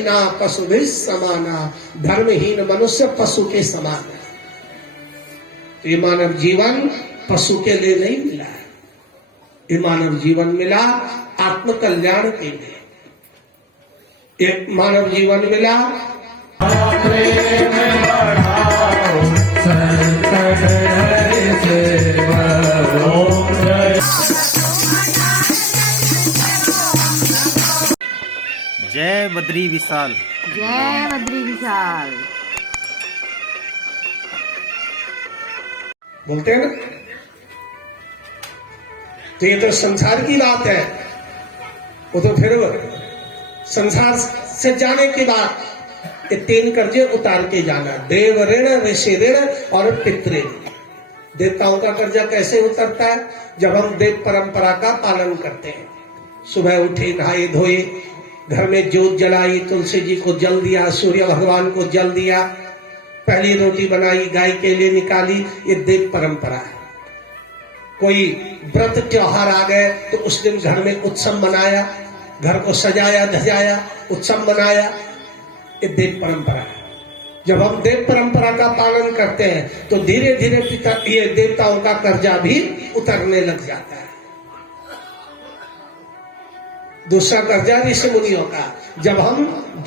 धर्महीना पशु भी समाना, धर्महीन मनुष्य पशु के समान है। तो ये मानव जीवन पशु के लिए नहीं मिला है, ये मानव जीवन मिला आत्म कल्याण के लिए। एक मानव जीवन मिला जय बद्री विशाल, जय बद्री विशाल। बोलते हैं ना, तो ये तो संसार की बात है। वो तो फिर संसार से जाने के बाद ये 3 कर्जे उतार के जाना, देव ऋण, ऋषि ऋण और पितृ। देवताओं का कर्जा कैसे उतरता है? जब हम देव परंपरा का पालन करते हैं। सुबह उठे, नहाए धोए, घर में जोत जलाई, तुलसी जी को जल दिया, सूर्य भगवान को जल दिया, पहली रोटी बनाई, गाय के लिए निकाली, ये देव परंपरा है। कोई व्रत त्योहार आ गए तो उस दिन घर में उत्सव मनाया, घर को सजाया धजाया, उत्सव मनाया, ये देव परंपरा है। जब हम देव परंपरा का पालन करते हैं तो धीरे धीरे ये देवताओं का कर्जा भी उतरने लग जाता है। दूसरा कर्जा ऋषि मुनियों का, जब हम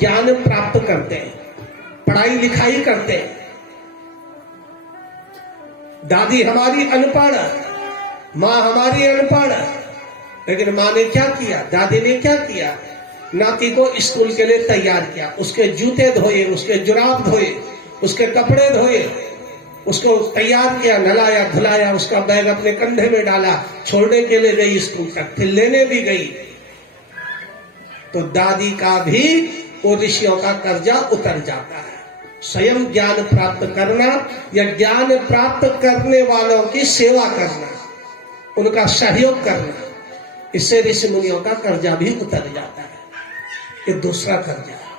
ज्ञान प्राप्त करते हैं, पढ़ाई लिखाई करते हैं। दादी हमारी अनपढ़, माँ हमारी अनपढ़, लेकिन माँ ने क्या किया, दादी ने क्या किया, नाती को स्कूल के लिए तैयार किया, उसके जूते धोए, उसके जुराब धोए, उसके कपड़े धोए, उसको तैयार किया, नहलाया धुलाया, उसका बैग अपने कंधे में डाला, छोड़ने के लिए गई स्कूल तक, फिर लेने भी गई। तो दादी का भी वो ऋषियों का कर्जा उतर जाता है। स्वयं ज्ञान प्राप्त करना या ज्ञान प्राप्त करने वालों की सेवा करना, उनका सहयोग करना, इससे ऋषि मुनियों का कर्जा भी उतर जाता है। ये दूसरा कर्जा है।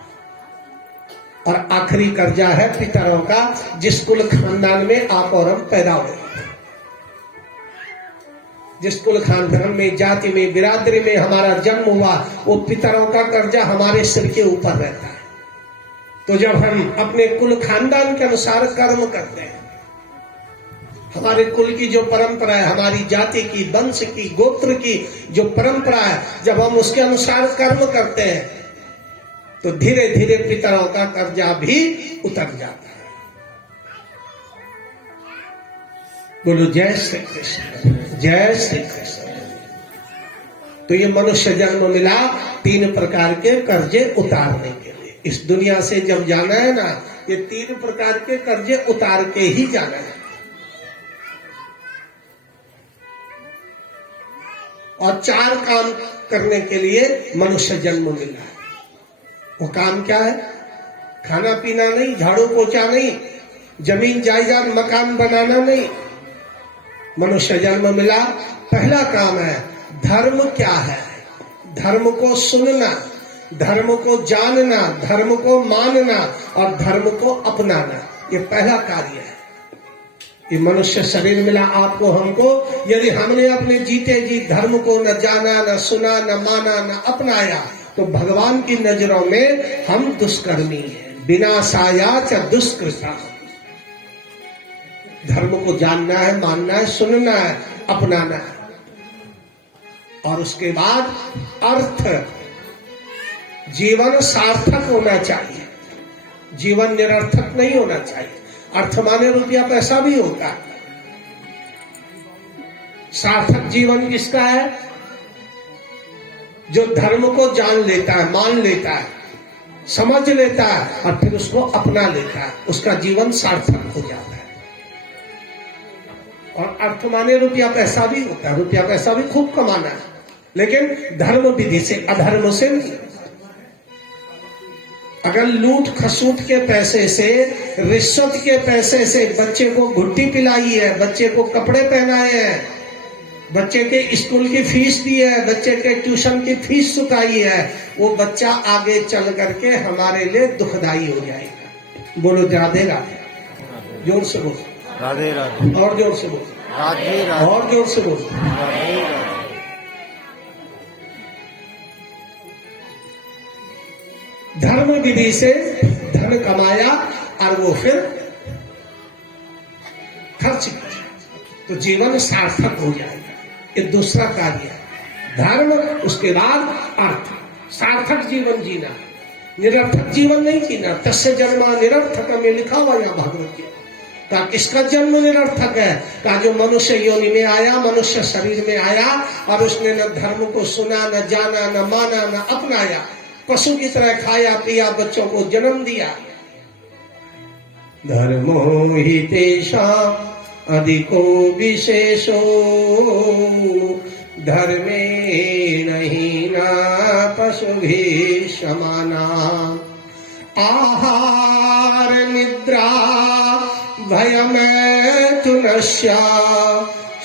और आखिरी कर्जा है पितरों का, जिस कुल खानदान में आप और हम पैदा हुए, जिस कुल खानदान में, जाति में, बिरादरी में हमारा जन्म हुआ, वो पितरों का कर्जा हमारे सिर के ऊपर रहता है। तो जब हम अपने कुल खानदान के अनुसार कर्म करते हैं, हमारे कुल की जो परंपरा है, हमारी जाति की, वंश की, गोत्र की जो परंपरा है, जब हम उसके अनुसार कर्म करते हैं तो धीरे धीरे पितरों का कर्जा भी उतर जाता है। बोलो जय श्री कृष्ण, जय श्री कृष्ण। तो ये मनुष्य जन्म मिला 3 प्रकार के कर्जे उतारने के लिए। इस दुनिया से जब जाना है ना, ये 3 प्रकार के कर्जे उतार के ही जाना है। और 4 काम करने के लिए मनुष्य जन्म मिला है। वो काम क्या है? खाना पीना नहीं, झाड़ू पोछा नहीं, जमीन जायदाद मकान बनाना नहीं। मनुष्य जन्म मिला, पहला काम है धर्म क्या है, धर्म को सुनना, धर्म को जानना, धर्म को मानना और धर्म को अपनाना। ये पहला कार्य है। ये मनुष्य शरीर मिला आपको हमको, यदि हमने अपने जीते जी धर्म को न जाना, न सुना, न माना, न अपनाया, तो भगवान की नजरों में हम दुष्कर्मी हैं, विनाशाया च दुष्कृता। धर्म को जानना है, मानना है, सुनना है, अपनाना है। और उसके बाद अर्थ, जीवन सार्थक होना चाहिए, जीवन निरर्थक नहीं होना चाहिए। अर्थ माने रुपया पैसा भी होता है। सार्थक जीवन किसका है? जो धर्म को जान लेता है, मान लेता है, समझ लेता है और फिर उसको अपना लेता है, उसका जीवन सार्थक हो जाता है। और अर्थ माने रुपया पैसा भी होता है, रुपया पैसा भी खूब कमाना है, लेकिन धर्म विधि से, अधर्म से नहीं। अगर लूट खसूट के पैसे से, रिश्वत के पैसे से बच्चे को घुट्टी पिलाई है, बच्चे को कपड़े पहनाए हैं, बच्चे के स्कूल की फीस दी है, बच्चे के ट्यूशन की फीस चुकाई है, वो बच्चा आगे चल करके हमारे लिए दुखदाई हो जाएगा। बोलो राधे राधे, जोर से बोलो राधे राधे, और जोर से बोलो राधे राधे, और जोर से बोलो राधे राधे। धर्म विधि से धन कमाया और वो फिर खर्च किया तो जीवन सार्थक हो जाएगा। ये दूसरा कार्य है। धर्म, उसके बाद अर्थ। सार्थक जीवन जीना, निरर्थक जीवन नहीं जीना। तस्य जन्मा निरर्थक में लिखा हुआ यहाँ भागवत जी का। किसका जन्म निरर्थक है? का जो मनुष्य योनि में आया, मनुष्य शरीर में आया और उसने न धर्म को सुना, न जाना, न माना, न अपनाया, पशु की तरह खाया पिया, बच्चों को जन्म दिया। धर्मो हि तेषां अधिको विशेषो धर्मेण हीना पशुभिः समाना। आहार निद्रा भयमैथुनस्य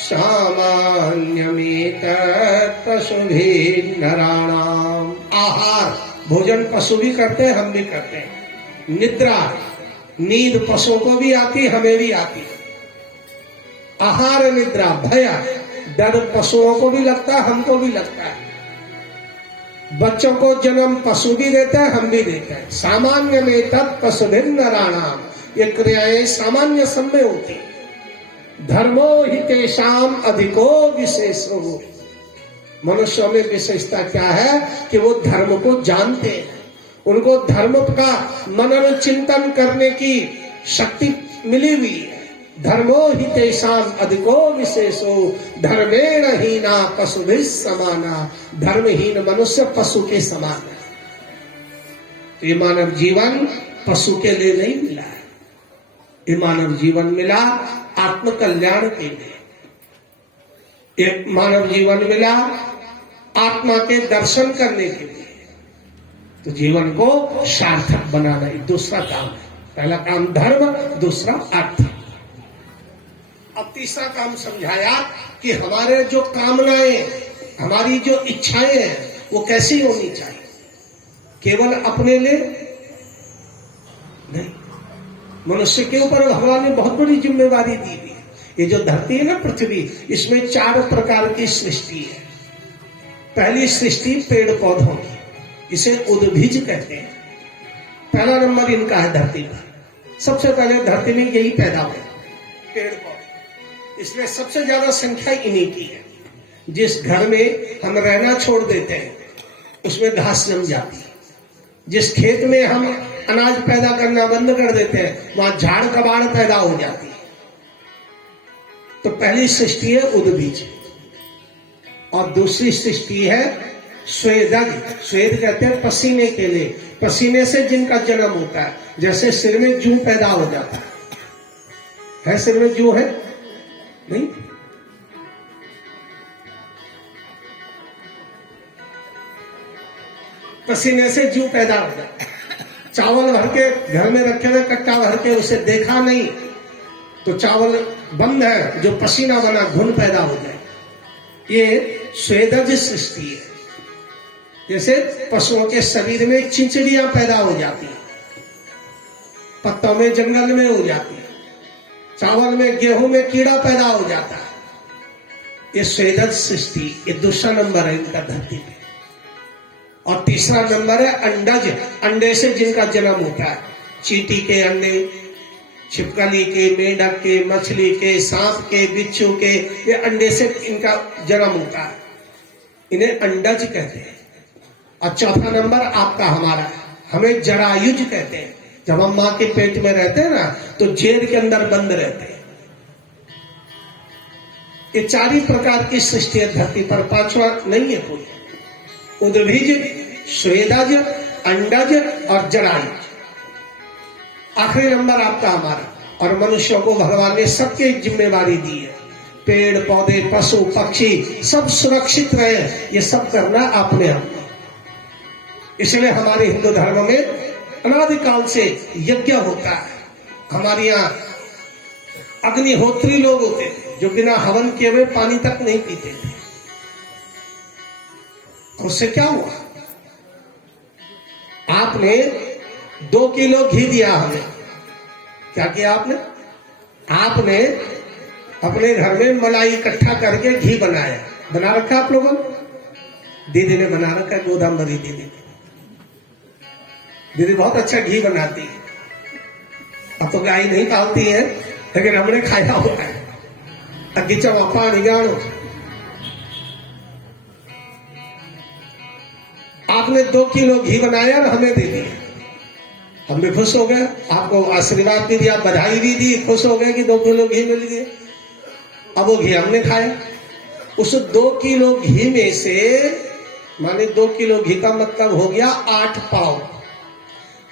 सामान्यमेतत् पशुभिः नराणाम्। आहार, भोजन पशु भी करते हैं, हम भी करते हैं। निद्रा, नींद पशुओं को भी आती, हमें भी आती है। आहार निद्रा, भय, डर पशुओं को भी लगता है, हमको भी लगता है। बच्चों को जन्म पशु भी देते हैं, हम भी देते हैं। सामान्य में तत् पशुभिः नराणाम्, ये क्रियाएं सामान्य समय होती। धर्मो हि तेषां अधिको विशेषो। मनुष्यों में विशेषता क्या है कि वो धर्म को जानते हैं। उनको धर्म का मनन चिंतन करने की शक्ति मिली हुई है। धर्मो हि तेषां अधिको विशेषो धर्मेण हीना पशुभिः समाना। धर्महीन मनुष्य पशु के समान है। तो ये मानव जीवन पशु के लिए नहीं मिला है। ये मानव जीवन मिला आत्म कल्याण के लिए। एक मानव जीवन मिला आत्मा के दर्शन करने के लिए। तो जीवन को सार्थक बनाना ये दूसरा काम है। पहला काम धर्म, दूसरा अर्थ। अब तीसरा काम समझाया कि हमारे जो कामनाएं, हमारी जो इच्छाएं हैं वो कैसी होनी चाहिए। केवल अपने लिए नहीं, मनुष्य के ऊपर भगवान ने बहुत बड़ी जिम्मेवारी दी हुई है। ये जो धरती है ना, पृथ्वी, इसमें 4 प्रकार की सृष्टि है। पहली सृष्टि पेड़ पौधों की, इसे उद्भिज कहते हैं। पहला नंबर इनका है धरती पर। सबसे पहले धरती में यही पैदा हुए पेड़ पौधे, इसलिए सबसे ज्यादा संख्या इन्हीं की है। जिस घर में हम रहना छोड़ देते हैं उसमें घास जम जाती है। जिस खेत में हम अनाज पैदा करना बंद कर देते हैं वहां झाड़ कबाड़ पैदा हो जाती है। तो पहली सृष्टि है उद्भिज, और दूसरी सृष्टि है स्वेदज। स्वेद कहते हैं पसीने के लिए, पसीने से जिनका जन्म होता है। जैसे सिर में जूं पैदा हो जाता है सिर में जूं है नहीं, पसीने से जूं पैदा हो जाता है। चावल भर के घर में रखे हुए कट्टा भर के उसे देखा नहीं तो चावल बंद है, जो पसीना बना घुन पैदा हो जाए। ये स्वेदज सृष्टि है। जैसे पशुओं के शरीर में चिंचड़ियां पैदा हो जाती है, पत्तों में जंगल में हो जाती है, चावल में गेहूं में कीड़ा पैदा हो जाता है। ये स्वेदज सृष्टि, ये दूसरा नंबर है इनका धरती पे। और तीसरा नंबर है अंडज, अंडे से जिनका जन्म होता है। चींटी के अंडे, छिपकली के, मेंढक के, मछली के, सांप के, बिच्छू के, ये अंडे से इनका जन्म होता है। इन्हें अंडज कहते हैं। और चौथा नंबर आपका हमारा है, हमें जरायुज कहते हैं। जब हम माँ के पेट में रहते हैं ना तो जेल के अंदर बंद रहते हैं। ये 4 ही प्रकार की सृष्टि है धरती पर, 5वां नहीं है कोई। उद्भिज, स्वेदज, अंडज और जरायुज। आखिरी नंबर आपका हमारा। और मनुष्यों को भगवान ने सबकी एक जिम्मेवारी दी है। पेड़ पौधे, पशु पक्षी सब सुरक्षित रहे, ये सब करना आपने हमने। इसलिए हमारे हिंदू धर्म में अनादिकाल से यज्ञ होता है। हमारे यहाँ अग्निहोत्री लोग होते थे जो बिना हवन किए हुए पानी तक नहीं पीते थे। उससे क्या हुआ? आपने 2 किलो घी दिया हमें। क्या किया आपने? आपने अपने घर में मलाई इकट्ठा करके घी बनाया। बना रखा आप लोगों ने? दीदी ने बना रखा है, गोदाम भरी दीदी ने। दीदी बहुत अच्छा घी बनाती है। अब तो गाय नहीं पालती है, लेकिन हमने खाया हुआ है। अगिचा पानी गाणो, आपने 2 किलो घी बनाया और हमें दे दिया। हम भी खुश हो गए, आपको आशीर्वाद भी दिया, बधाई भी दी, खुश हो गए कि 2 किलो घी मिल गए। अब वो घी हमने खाया। उस 2 किलो घी में से माने 2 किलो घी का मतलब हो गया 8 पाव।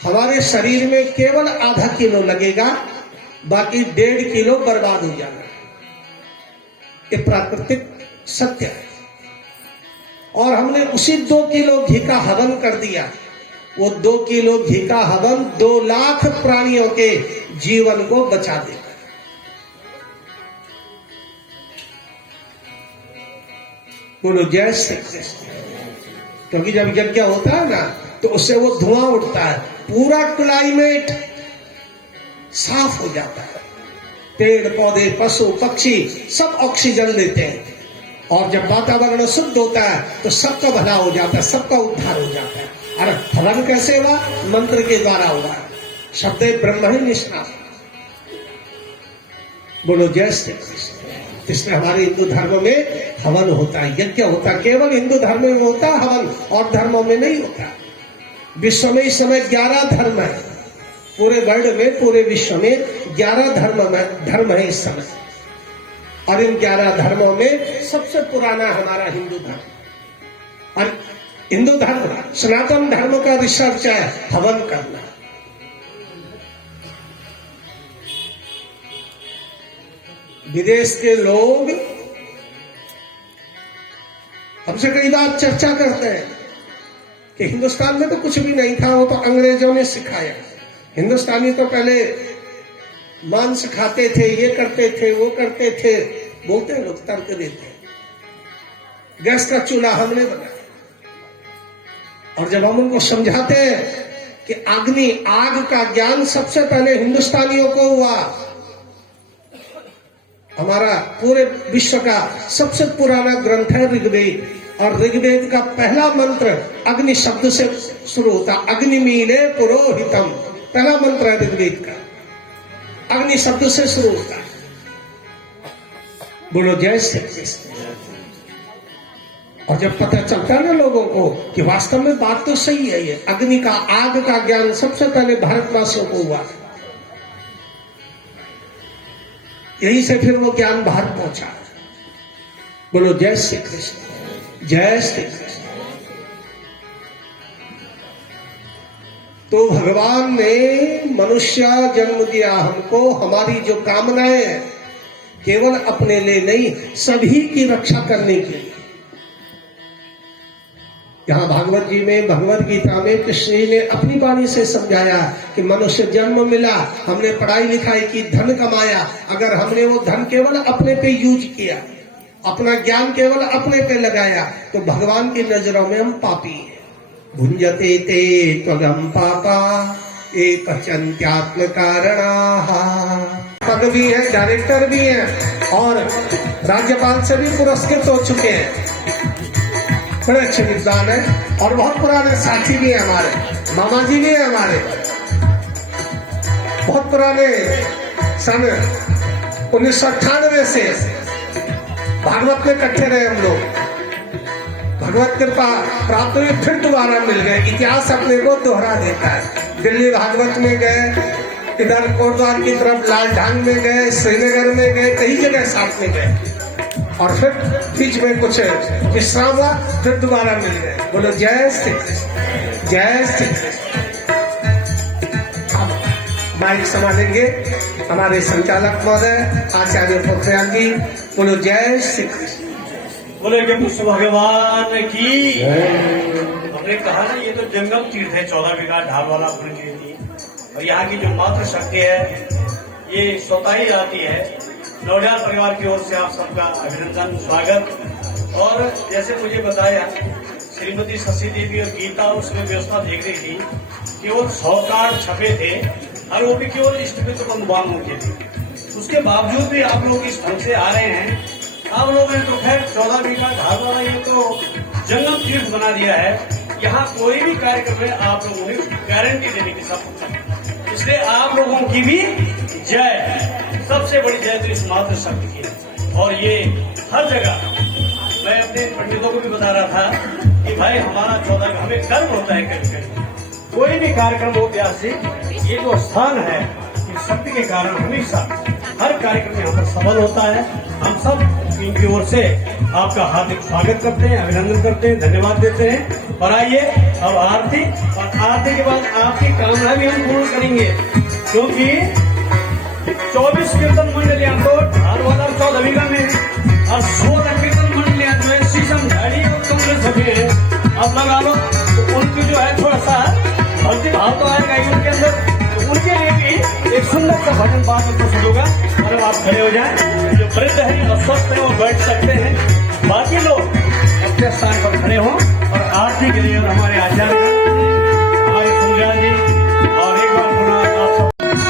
हमारे शरीर में केवल आधा किलो लगेगा, बाकी 1.5 किलो बर्बाद हो जाना। ये प्राकृतिक सत्य है। और हमने उसी 2 किलो घी का हवन कर दिया। वो 2 किलो घी का हवन 2 लाख प्राणियों के जीवन को बचा देगा। बोलो जय श्री कृष्ण। क्योंकि जब यज्ञ होता है ना, तो उससे वो धुआं उठता है, पूरा क्लाइमेट साफ हो जाता है। पेड़ पौधे पशु पक्षी सब ऑक्सीजन लेते हैं, और जब वातावरण शुद्ध होता है तो सबका भला हो जाता है, सबका उद्धार हो जाता है। और हवन कैसे हुआ? मंत्र के द्वारा हुआ। शब्द ब्रह्म ही निष्ठा। बोलो जय श्री कृष्ण। इसलिए हमारे हिंदू धर्म में हवन होता है, यज्ञ होता है। केवल हिंदू धर्म में होता है हवन, और धर्मों में नहीं होता। विश्व में इस समय 11 धर्म है। पूरे वर्ल्ड में, पूरे विश्व में 11 धर्म है इस समय। और इन 11 धर्मों में सबसे पुराना हमारा हिंदू धर्म। और हिंदू धर्म, सनातन धर्म का रिसर्च है हवन करना। विदेश के लोग हमसे कई बार चर्चा करते हैं कि हिंदुस्तान में तो कुछ भी नहीं था, वो तो अंग्रेजों ने सिखाया। हिंदुस्तानी तो पहले मांस खाते थे, ये करते थे, वो करते थे। बोलते हैं लोग, तर्क देते हैं। गैस का चूल्हा हमने बनाया। और जब हम उनको समझाते हैं कि अग्नि, आग का ज्ञान सबसे पहले हिंदुस्तानियों को हुआ। हमारा पूरे विश्व का सबसे पुराना ग्रंथ है ऋग्वेद, और ऋग्वेद का पहला मंत्र अग्नि शब्द से शुरू होता। अग्निमीले पुरोहितम, पहला मंत्र है ऋग्वेद का, अग्नि शब्द से शुरू होता है। बोलो जय श्री कृष्ण। और जब पता चलता है ना लोगों को कि वास्तव में बात तो सही है, ये अग्नि का, आग का ज्ञान सबसे पहले भारतवासियों को हुआ। यही से फिर वो ज्ञान भारत पहुंचा। बोलो जय श्री कृष्ण, जय श्री कृष्ण। तो भगवान ने मनुष्य जन्म दिया हमको, हमारी जो कामनाएं हैं केवल अपने लिए नहीं, सभी की रक्षा करने के लिए। यहाँ भागवत जी में, भगवत गीता में कृष्ण जी ने अपनी वाणी से समझाया कि मनुष्य जन्म मिला, हमने पढ़ाई लिखाई की, धन कमाया, अगर हमने वो धन केवल अपने पे यूज किया, अपना ज्ञान केवल अपने पे लगाया, तो भगवान की नजरों में हम पापी हैं। भुंजते ते त्वगम पापा एक चंत्यात्म कारणाः। पद भी है, डायरेक्टर भी है, और राज्यपाल से भी पुरस्कृत हो चुके हैं। बड़े अच्छे विद्वान है, और बहुत पुराने साथी भी है हमारे, मामा जी भी है हमारे। बहुत पुराने, सन 1998 से भागवत में इकट्ठे रहे हम लोग। भगवत कृपा प्राप्त हुई, फिर दोबारा मिल गए। इतिहास अपने को दोहरा देता है। दिल्ली भागवत में गए, इधर कोटद्वार की तरफ लालढांग में गए, श्रीनगर में गए, कई जगह साथ में गए, और फिर बीच में कुछ विश्राम हुआ, फिर दोबारा मिल गए। बोलो जय श्री कृष्ण, जय श्री कृष्ण। अब माइक संभालेंगे हमारे संचालक महोदय आचार्य पोखरियाल जी। बोलो जय श्री कृष्ण। बोले कि कृष्ण भगवान की। हमने कहा ना, ये तो जंगम तीर्थ है, 14 बीघा ढाल वाला पुण्य, और यहाँ की जो मातृ शक्ति है ये स्वतः ही आती है। नौडियाल परिवार की ओर से आप सबका अभिनंदन, स्वागत। और जैसे मुझे बताया, श्रीमती शशि देवी और गीता उसमें व्यवस्था देख रही थी, केवल 100 कार्ड छपे थे, और वो भी केवल इष्ट मित्र अनुदानों के थे। उसके बावजूद भी आप लोग इस ढंग से आ रहे हैं। आप लोगों ने तो खैर 14 बीघा ढाल वाला ये तो जंगम तीर्थ बना दिया है। यहाँ कोई भी कार्यक्रम में आप लोगों ने गारंटी देने की सब, इसलिए आप लोगों की भी जय, सबसे बड़ी जय तो इस मातृशक्ति की है। और ये हर जगह मैं अपने पंडितों को भी बता रहा था कि भाई हमारा 14 का हमें गर्व होता है कभी कभी कोई भी कार्यक्रम हो प्यार से, ये जो स्थान है इस शक्ति के कारण हमेशा हर कार्यक्रम यहाँ पर सफल होता है। हम सब इनकी ओर से आपका हार्दिक स्वागत करते हैं, अभिनंदन करते हैं, धन्यवाद देते हैं। और आइए अब आरती, और आरती के बाद आपकी कामना भी हम पूर्ण करेंगे, क्योंकि 24 कीर्तन मंडलियां तो धारवाला 14 बीघा में और 16 कीर्तन मंडलियां जो है शीशम झाड़ी और कांग्रेस सभी है। अब लगा लो तो उनकी जो है थोड़ा सा भक्ति भाव तो आएगा ही उनके अंदर, तो उनके लिए भी एक सुंदर सा भजन बाद में प्रस्तुत होगा। और आप खड़े हो जाएं, जो वृद्ध है और स्वस्थ है वो बैठ सकते हैं, बाकी लोग अपने स्थान पर खड़े हों। और आरती के लिए और हमारे आचार्य हमारे सुंदर जी, और एक बार पुनः आप सब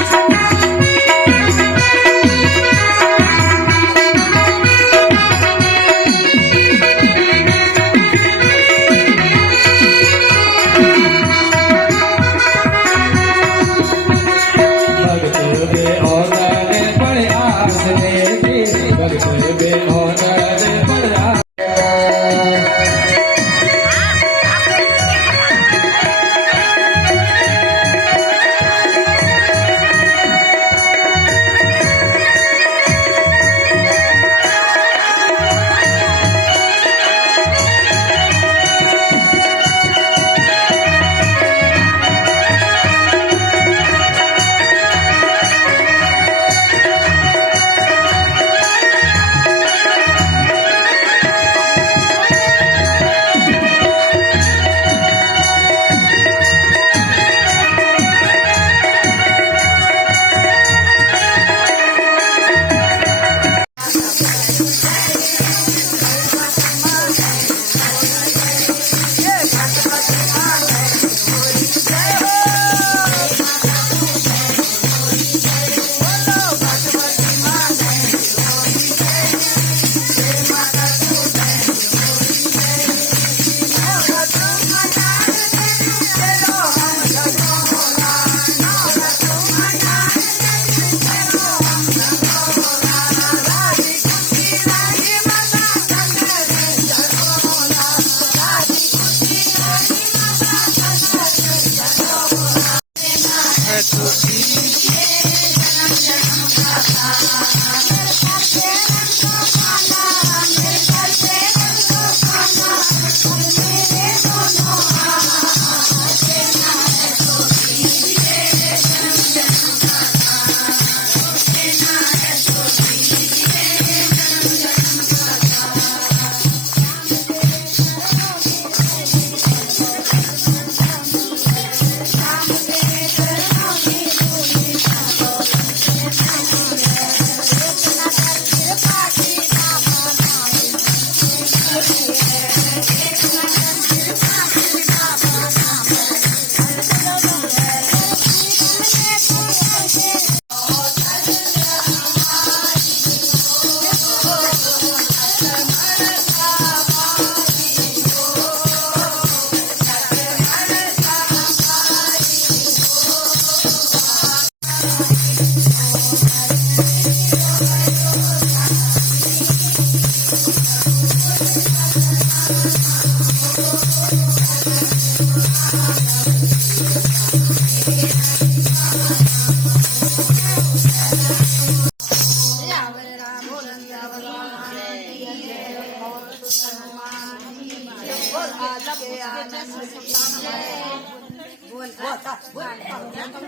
बोल